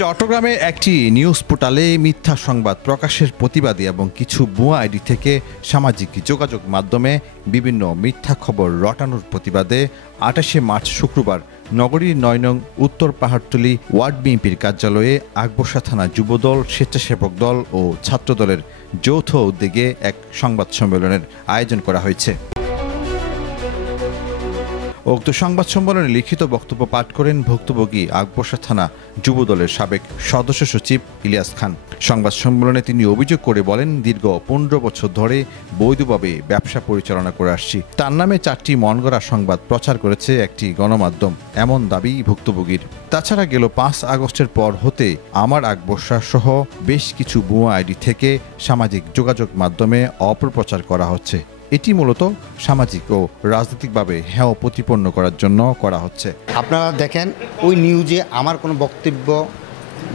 চট্টগ্রামে একটি নিউজ পোর্টালে মিথ্যা সংবাদ প্রকাশের প্রতিবাদে এবং কিছু ভুয়া আইডি থেকে সামাজিক যোগাযোগ মাধ্যমে বিভিন্ন মিথ্যা খবর রটানোর প্রতিবাদে ২৮শে মার্চ শুক্রবার নগরীর ৯ নং উত্তর পাহাড়তলী ওয়ার্ড বিএনপির কার্যালয়ে আকবরশাহ থানা যুবদল, স্বেচ্ছাসেবক দল ও ছাত্রদলের যৌথ উদ্যোগে এক সংবাদ সম্মেলনের আয়োজন করা হয়েছে। উক্ত সংবাদ সম্মেলনে লিখিত বক্তব্য পাঠ করেন ভুক্তভোগী আকবরশাহ থানা যুবদলের সাবেক সদস্য সচিব ইলিয়াস খান। সংবাদ সম্মেলনে তিনি অভিযোগ করে বলেন, দীর্ঘ ১৫ বছর ধরে বৈধভাবে ব্যবসা পরিচালনা করে আসছি। তার নামে ৪টি মনগড়া সংবাদ প্রচার করেছে একটি গণমাধ্যম, এমন দাবি ভুক্তভোগীর। তাছাড়া গেল ৫ আগস্টের পর হতে আমার আকবরশাহ সহ বেশ কিছু ভুয়া আইডি থেকে সামাজিক যোগাযোগ মাধ্যমে অপপ্রচার করা হচ্ছে। এটি মূলত সামাজিক ও রাজনৈতিকভাবে হেয় প্রতিপন্ন করার জন্য করা হচ্ছে। আপনারা দেখেন ওই নিউজে আমার কোনো বক্তব্য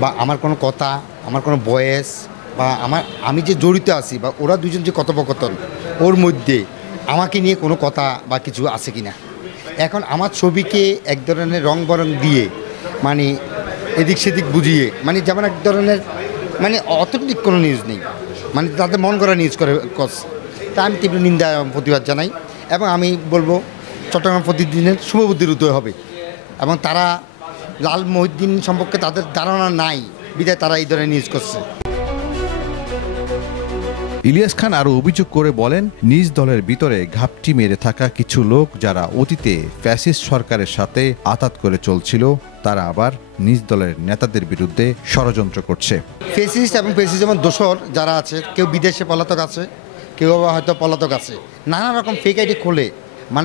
বা আমার কোনো কথা, আমার কোনো ভয়েস বা আমি যে জড়িত আছি বা ওরা দুজন যে কথোপকথন, ওর মধ্যে আমাকে নিয়ে কোনো কথা বা কিছু আছে কি না। এখন আমার ছবিকে এক ধরনের রং বরং দিয়ে মানে এদিক সেদিক বুঝিয়ে যেমন এক ধরনের অথেন্টিক কোনো নিউজ নেই, তাদের মন করা নিউজ করে করছে। তা আমি তীব্র নিন্দা এবং প্রতিবাদ জানাই এবং আমি বলবো চট্টগ্রাম প্রতিদিনের শুভবুদ্ধির উদয় হবে এবং তারা লাল মহিউদ্দিন সম্পর্কে তাদের ধারণা নাই বিধায় তারা এই ধরনের নিউজ করছে। ইলিয়াস খান আরও অভিযোগ করে বলেন, নিজ দলের ভিতরে ঘাপটি মেরে থাকা কিছু লোক যারা অতীতে ফ্যাসিস্ট সরকারের সাথে আঁতাত করে চলছিল, তারা আবার নিজ দলের নেতাদের বিরুদ্ধে ষড়যন্ত্র করছে। ফ্যাসিস্ট এবং ফ্যাসিজমের দোসর যারা আছে, কেউ বিদেশে পলাতক আছে, কেউ হয়তো পলাতক আছে, নানা রকম ফেক আইডি খোলে,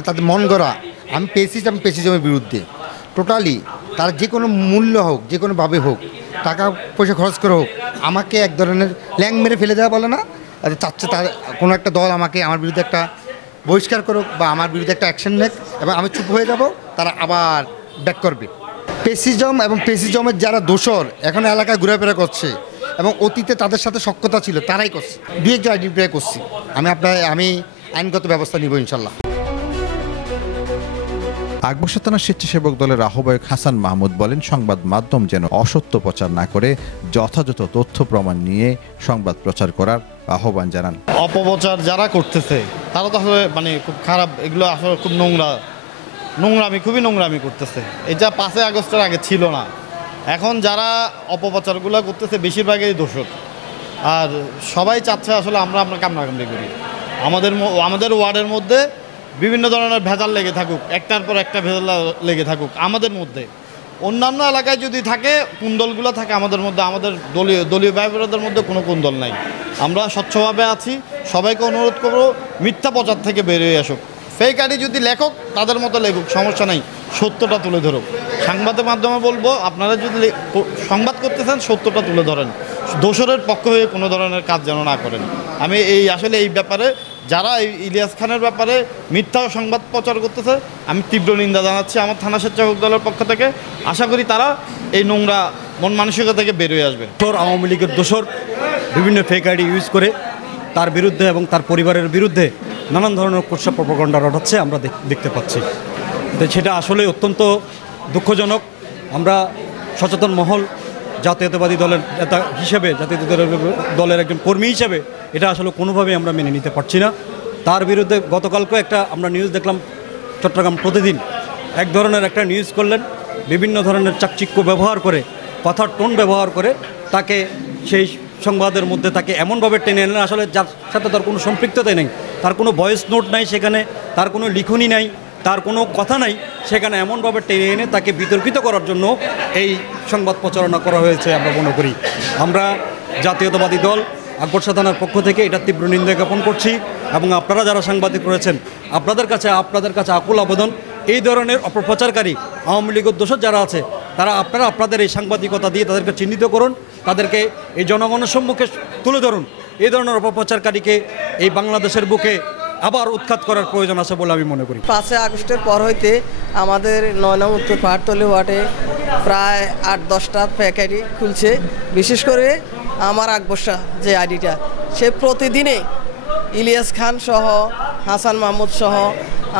তাদের মন গড়া আমি ফ্যাসিস্ট এবং ফ্যাসিজমের বিরুদ্ধে টোটালি তার যে কোনো মূল্য হোক, যে কোনোভাবে হোক, টাকা পয়সা খরচ করে হোক, আমাকে এক ধরনের ল্যাং মেরে ফেলে দেওয়া বলে না, চাচ্ছে তার কোনো একটা দল আমাকে আমার বিরুদ্ধে একটা বহিষ্কার করুক বা আমার বিরুদ্ধে একটা অ্যাকশন নেক এবং আমি চুপ হয়ে যাব, তারা আবার ব্যাক করবে। ফ্যাসিজম এবং ফ্যাসিজমের যারা দোসর এখন এলাকায় ঘোরাফেরা করছে এবং অতীতে তাদের সাথে সখ্যতা ছিল, তারাই করছে। দুই একজন আইডেন্টিফাই করছি, আমি আইনগত ব্যবস্থা নিব ইনশাল্লাহ। আকবরশাহ থানা স্বেচ্ছাসেবক দলের আহ্বায়ক হাসান মাহমুদ বলেন, সংবাদ মাধ্যম যেন অসত্য প্রচার না করে যথাযথ তথ্য প্রমাণ নিয়ে সংবাদ প্রচার করার আহ্বান জানান। অপপ্রচার যারা করতেছে তারা তো আসলে খুব খারাপ, এগুলো আসলে খুব খুবই নোংরামি করতেছে। এটা ৫ আগস্টের আগে ছিল না। এখন যারা অপপ্রচারগুলো করতেছে বেশিরভাগই দোষর, আর সবাই চাচ্ছে আসলে আমরা কামড়াকামড়ি করি। আমাদের ওয়ার্ডের মধ্যে বিভিন্ন ধরনের ভেজাল লেগে থাকুক, একটার পর একটা ভেজাল লেগে থাকুক আমাদের মধ্যে। অন্যান্য এলাকায় যদি থাকে কুন্দলগুলো থাকে, আমাদের মধ্যে আমাদের দলীয় ভাইবোনেদের মধ্যে কোনো কুন্দল নাই। আমরা স্বচ্ছভাবে আছি। সবাইকে অনুরোধ করবো মিথ্যা প্রচার থেকে বেরিয়ে আসুক। ফেক আইডি যদি লেখক তাদের মতো লেখুক, সমস্যা নাই, সত্যটা তুলে ধরুক। সাংবাদের মাধ্যমে বলবো, আপনারা যদি সংবাদ করতেছেন সত্যটা তুলে ধরেন, দোসরের পক্ষ হয়ে কোনো ধরনের কাজ যেন না করেন। আমি এই ব্যাপারে যারা ইলিয়াস খানের ব্যাপারে মিথ্যা সংবাদ প্রচার করতেছে আমি তীব্র নিন্দা জানাচ্ছি আমার থানা স্বেচ্ছাসেবক দলের পক্ষ থেকে। আশা করি তারা এই নোংরা মন মানসিকতা থেকে বেরোয় আসবে। আওয়ামী লীগের দোসর বিভিন্ন ফেক আইডি ইউজ করে তার বিরুদ্ধে এবং তার পরিবারের বিরুদ্ধে নানান ধরনের কুৎসা প্রপাগান্ডা রটাচ্ছে আমরা দেখতে পাচ্ছি। সেটা আসলে অত্যন্ত দুঃখজনক। আমরা সচেতন মহল, জাতীয়তাবাদী দলের নেতা হিসেবে, জাতীয় দলের একজন কর্মী হিসেবে এটা আসলে কোনোভাবেই আমরা মেনে নিতে পারছি না। তার বিরুদ্ধে গতকালকে আমরা নিউজ দেখলাম, চট্টগ্রাম প্রতিদিন এক ধরনের একটা নিউজ করলেন, বিভিন্ন ধরনের চাকচিক্য ব্যবহার করে, কথার টোন ব্যবহার করে তাকে সেই সংবাদের মধ্যে তাকে এমনভাবে টেনে আনলেন আসলে যার সাথে তার কোনো সম্পৃক্ততাই নেই, তার কোনো ভয়েস নোট নাই, সেখানে তার কোনো লিখনি নাই, তার কোনো কথা নাই, সেখানে এমনভাবে টেনে এনে তাকে বিতর্কিত করার জন্য এই সংবাদ প্রচারণা করা হয়েছে আমরা মনে করি। আমরা জাতীয়তাবাদী দল আকবরশাহ থানার পক্ষ থেকে এটা তীব্র নিন্দা জ্ঞাপন করছি এবং আপনারা যারা সাংবাদিক রয়েছেন আপনাদের কাছে আকুল আবেদন, এই ধরনের অপপ্রচারকারী আওয়ামী লীগের দোষর যারা আছে তারা আপনাদের এই সাংবাদিকতা দিয়ে তাদেরকে চিহ্নিত করুন, তাদেরকে এই জনগণের সম্মুখে তুলে ধরুন। এই ধরনের অপপ্রচারকারীকে এই বাংলাদেশের বুকে আবার উৎখাত করার প্রয়োজন আছে বলে আমি মনে করি। ৫ আগস্টের পর হইতে আমাদের ৯ নং উত্তর পাহাড়তলী ওয়ার্ডে প্রায় ৮-১০টা ফেক আইডি খুলছে। বিশেষ করে আমার আকবরশাহ যে আইডিটা, সে প্রতিদিনে ইলিয়াস খান সহ হাসান মাহমুদ সহ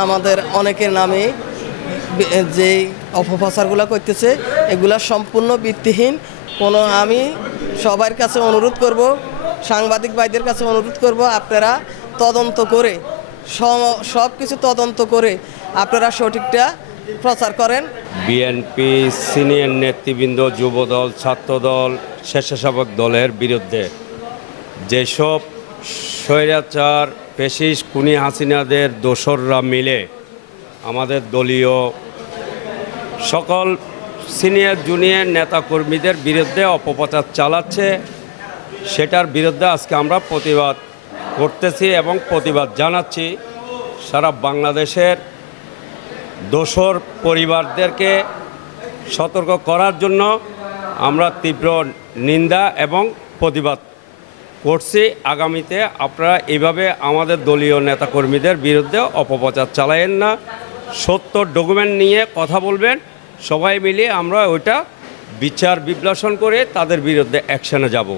আমাদের অনেকের নামে যেই অপপ্রচারগুলো করতেছে এগুলা সম্পূর্ণ ভিত্তিহীন আমি সবার কাছে অনুরোধ করব, সাংবাদিক ভাইদের কাছে অনুরোধ করব, আপনারা তদন্ত করে সব কিছু তদন্ত করে আপনারা সঠিকটা প্রচার করেন। বিএনপি সিনিয়র নেতৃবৃন্দ, যুবদল, ছাত্রদল, স্বেচ্ছাসেবক দলের বিরুদ্ধে যেসব স্বৈরাচার পেশিস খুনি হাসিনাদের দোসররা মিলে আমাদের দলীয় সকল সিনিয়র জুনিয়র নেতাকর্মীদের বিরুদ্ধে অপপ্রচার চালাচ্ছে, সেটার বিরুদ্ধে আজকে আমরা প্রতিবাদ করতেছি এবং প্রতিবাদ জানাচ্ছি। সারা বাংলাদেশের দোসর পরিবারদেরকে সতর্ক করার জন্য আমরা তীব্র নিন্দা এবং প্রতিবাদ করছি। আগামীতে আপনারা এইভাবে আমাদের দলীয় নেতাকর্মীদের বিরুদ্ধে অপপ্রচার চালায়েন না, সত্য ডকুমেন্ট নিয়ে কথা বলবেন, সবাই মিলিয়ে আমরা ওইটা বিচার বিশ্লেষণ করে তাদের বিরুদ্ধে অ্যাকশনে যাব।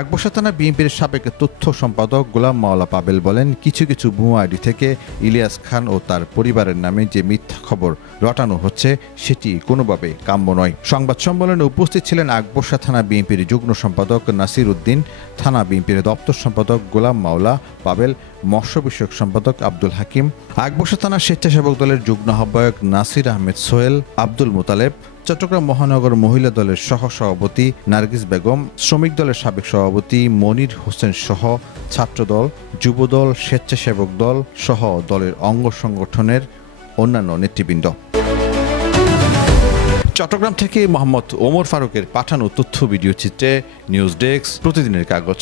আকবরশাহ থানা বিএনপির সাবেক তথ্য সম্পাদক গোলাম মাওলা পাবেল বলেন, কিছু কিছু ভুয়া আইডি থেকে ইলিয়াস খান ও তার পরিবারের নামে যে মিথ্যা খবর রটানো হচ্ছে সেটি কোনোভাবে কাম্য নয়। সংবাদ সম্মেলনে উপস্থিত ছিলেন আকবরশাহ থানা বিএনপির যুগ্ম সম্পাদক নাসির উদ্দিন, থানা বিএনপির দপ্তর সম্পাদক গোলাম মাওলা পাবেল, মৎস্য বিষয়ক সম্পাদক আব্দুল হাকিম, আকবরশাহ থানা স্বেচ্ছাসেবক দলের যুগ্ম আহ্বায়ক নাসির আহমেদ সোহেল, আব্দুল মোতালেব, চট্টগ্রাম মহানগর মহিলা দলের সহ সভাপতি নার্গিস বেগম, শ্রমিক দলের সাবেক সভাপতি মনির হোসেন সহ ছাত্রদল, যুবদল, স্বেচ্ছাসেবক দল সহ দলের অঙ্গ সংগঠনের অন্যান্য নেতৃবৃন্দ। চট্টগ্রাম থেকে মোহাম্মদ ওমর ফারুকের পাঠানো তথ্য ভিডিও চিত্রে নিউজ ডেস্ক, প্রতিদিনের কাগজ।